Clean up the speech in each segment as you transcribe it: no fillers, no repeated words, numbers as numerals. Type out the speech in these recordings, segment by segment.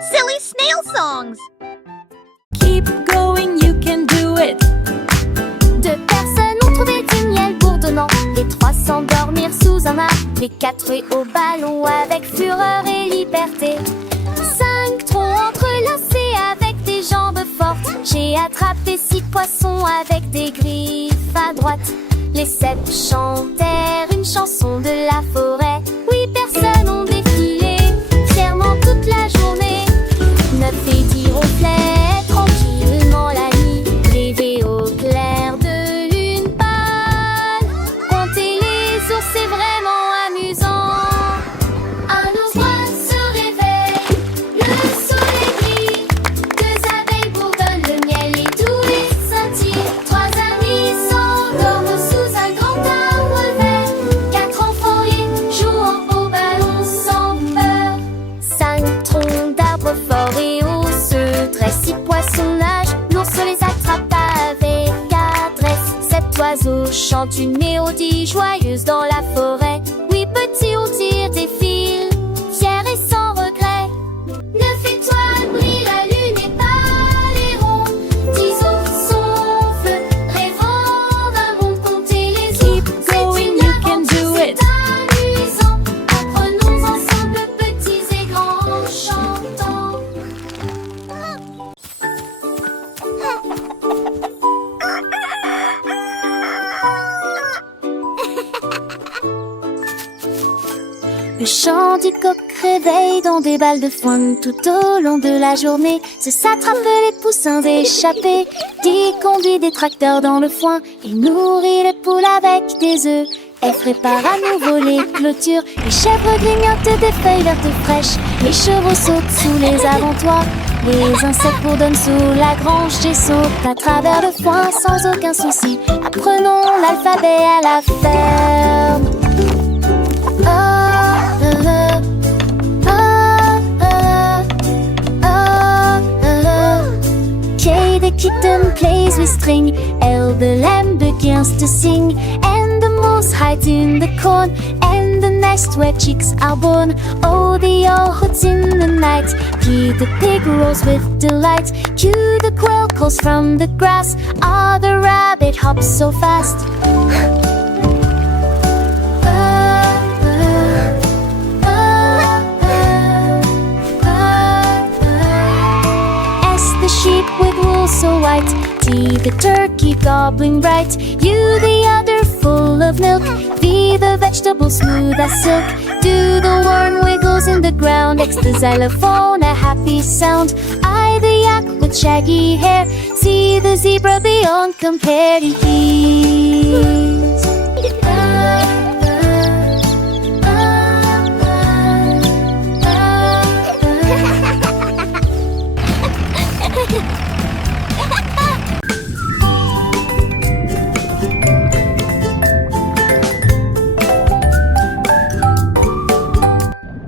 Silly snail songs. Keep going, you can do it. Deux personnes ont trouvé du miel bourdonnant. Les trois s'endormirent sous un arbre. Les quatre jouaient au ballon avec fureur et liberté. Cinq troncs entrelacés avec des jambes fortes. J'ai attrapé 6 poissons avec des griffes à droite. Les 7 chantèrent une chanson de la forêt. 8 personnes ont défilé fièrement toute la journée. 9 et 10 ronflaient tranquillement la nuit, rêver au clair de lune pâle. Compter les ours, c'est vraiment amusant. Un oiseau se réveille, le soleil brille. 2 abeilles bourdonnent le miel et tous les scintillent. 3 amis s'endorment sous un grand arbre vert. 4 enfants rient, jouant au ballon sans peur. 5 troncs d'arbres forts et hauts se dressent. 6 poissons nagent, l'ours les attrape avec adresse. 7 oiseaux chantent une mélodie joyeuse dans la forêt. 8 petits ours défilent, fiers et sans regret. 9 étoiles brillent, la lune est pâle et ronde. 10 ours sonflent, rêvant d'un monde. Compter les ours, Keep going, you can do it. c'est amusant. Apprenons ensemble, petits et grands, en chantant. Le chant du coq réveille dans des balles de foin. Tout au long de la journée se s'attrapent les poussins échappés. Dit conduit des tracteurs dans le foin et nourrit les poules avec des œufs. Elle prépare à nouveau les clôtures. Les chèvres grignotent des feuilles vertes fraîches. Les chevaux sautent sous les avant-toits. Les insectes bourdonnent sous la grange et sautent à travers le foin sans aucun souci. Apprenons l'alphabet à la ferme. K, the kitten plays with string. L, the lamb begins to sing. And the mouse hides in the corn. And the nest where chicks are born. O, the owl hoots in the night. P, the pig rolls with delight. Q, the quail calls from the grass. R, the rabbit hops so fast. The sheep with wool so white. T, the turkey gobbling bright. U, the udder full of milk. V, the vegetable smooth as silk. Do, the worm wiggles in the ground. X, the xylophone, a happy sound. I, the yak with shaggy hair. C, the zebra beyond compare. D,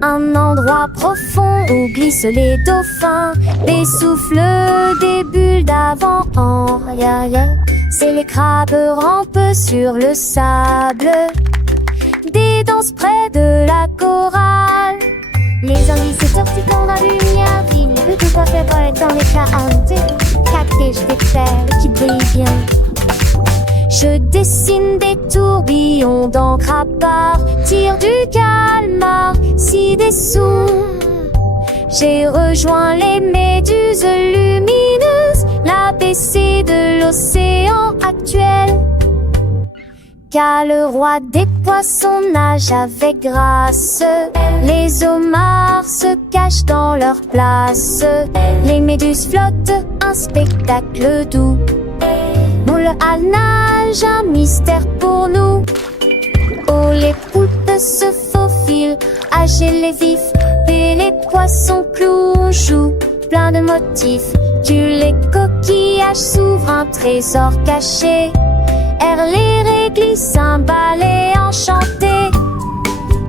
un endroit profond où glissent les dauphins. Des souffles, des bulles d'avant en arrière. C'est les crabes rampent sur le sable. Des danses près de la chorale. Les indices et sortis dans la lumière. Il ne peut pas faire dans les carentés. Cactus d'éclairs qui brillent bien. Je dessine des tourbillons d'encre à partir du calmar, si dessous. J'ai rejoint les méduses lumineuses, l'ABC de l'océan actuel. Car le roi des poissons nage avec grâce. Les homards se cachent dans leur place. Les méduses flottent, un spectacle doux. Moule à nage, un mystère pour nous. Oh, les poulpes se faufilent, âgés les vifs. Et les poissons clouent, jouent, plein de motifs. Tu les coquillages s'ouvrent, un trésor caché. Errent les réglisses, un ballet enchanté.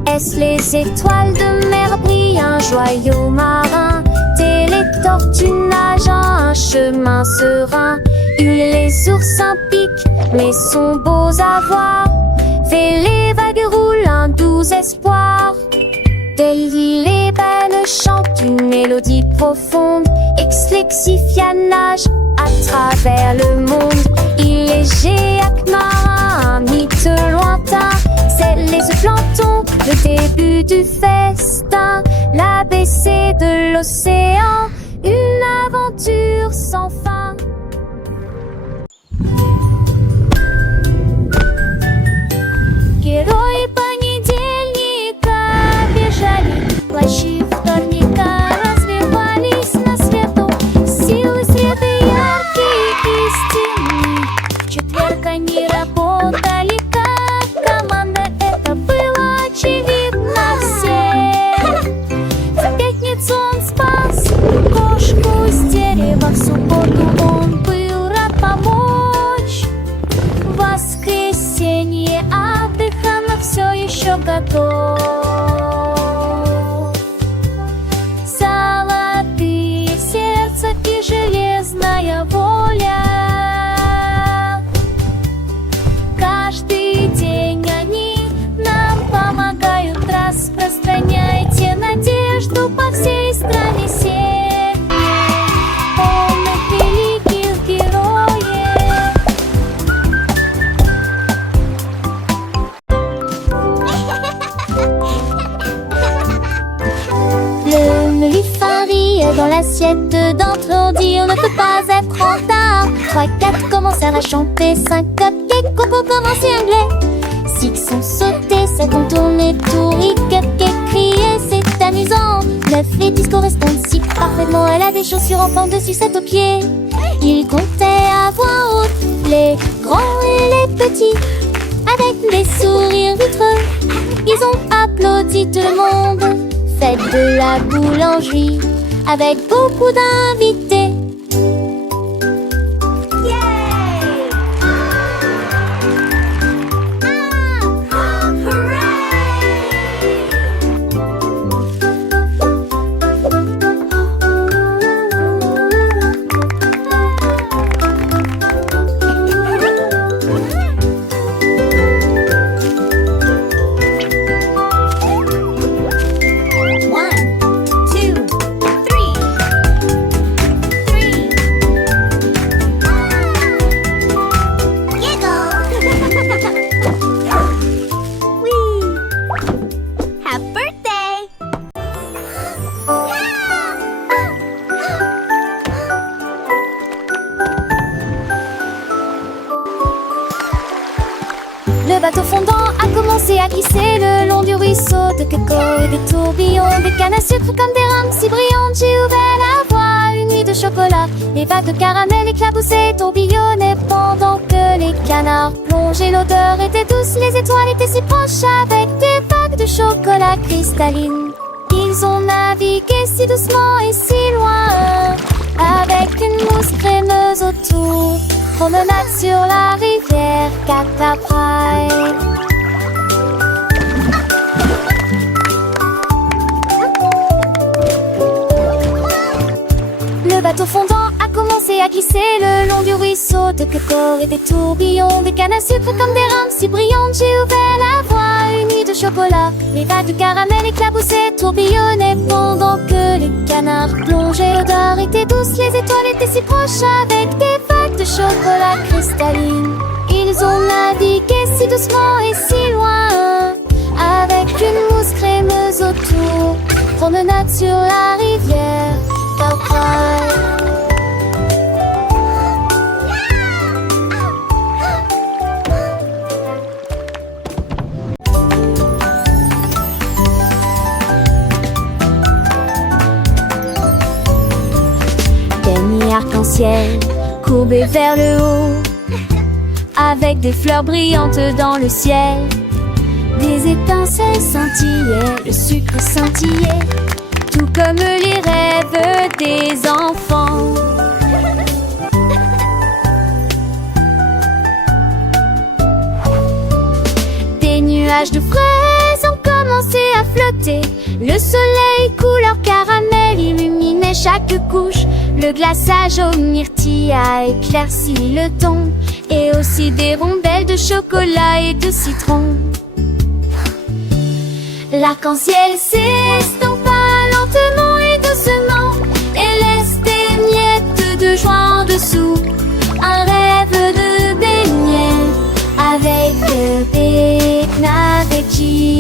Est-ce les étoiles de mer brillent, un joyau marin? Et les tortues nagent un chemin serein. Les oursins piquent, mais sont beaux à voir. Fait les vagues roulent un doux espoir. Belle île et belle chante une mélodie profonde. Ex-lexifia nage à travers le monde. Il est géac marin, un mythe lointain. C'est les zooplanctons, le début du festin. L'ABC de l'océan, une aventure sans fin. Герои понедельника бежали, плащи вторника развивались на свету. Силы среды яркие истины. В четверг они работали как команда. Это было очевидно всем. В пятницу он спас кошку с дерева. В субботу он был рад помочь. В воскресенье отдыха, но все еще готов. Золотые сердца и железная воля. Каждый день они нам помогают. Распространяйте надежду по всей стране семьи полных великих героев. Le mulifari est dans l'assiette d'entre eux. On dit on ne peut pas être en retard. 3, 4 commencèrent à chanter. 5 cupcakes, pour commencer anglais. 6 ont sauté, 7 ont tourné tour. Et cupcakes criaient, c'est amusant. 9 les 10 correspondent si parfaitement. Elle a des chaussures en forme de sucette aux pieds. Ils comptaient à voix haute, les grands et les petits, avec des sourires vitreux. Ils ont applaudi tout le monde. Fête de la boulangerie, avec beaucoup d'invités. Le bateau fondant a commencé à glisser le long du ruisseau de cacao et des tourbillons, des cannes à sucre comme des rames si brillantes. J'ai ouvert la voie, une nuit de chocolat. Les vagues de caramel éclaboussaient, tourbillonnaient pendant que les canards plongeaient. L'odeur était douce, les étoiles étaient si proches avec des vagues de chocolat cristalline. Ils ont navigué si doucement et si loin, avec une mousse crémeuse autour. Promenade sur la rivière Cataprai. Le bateau fondant a commencé à glisser le long du ruisseau de cacao et des tourbillons, des cannes à sucre comme des rames si brillantes. J'ai ouvert la voie, une nuit de chocolat. Les vagues de caramel éclaboussaient, tourbillonnaient pendant que les canards plongeaient. L'odeur était douce, les étoiles étaient si proches avec des vagues de chocolat cristalline. Ils ont navigué si doucement et si loin, avec une mousse crémeuse autour. Promenade sur la rivière Cataprai. Des nids arc-en-ciel courbés vers le haut, avec des fleurs brillantes dans le ciel. Des étincelles scintillaient, le sucre scintillait, tout comme les rêves des enfants. Des nuages de fraises ont commencé à flotter. Le soleil couleur caramel illuminait chaque couche. Le glaçage aux myrtilles a éclairci le ton, et aussi des rondelles de chocolat et de citron. L'arc-en-ciel s'estompa lentement et doucement et laisse des miettes de joie en dessous. Un rêve de beignet avec Benareti.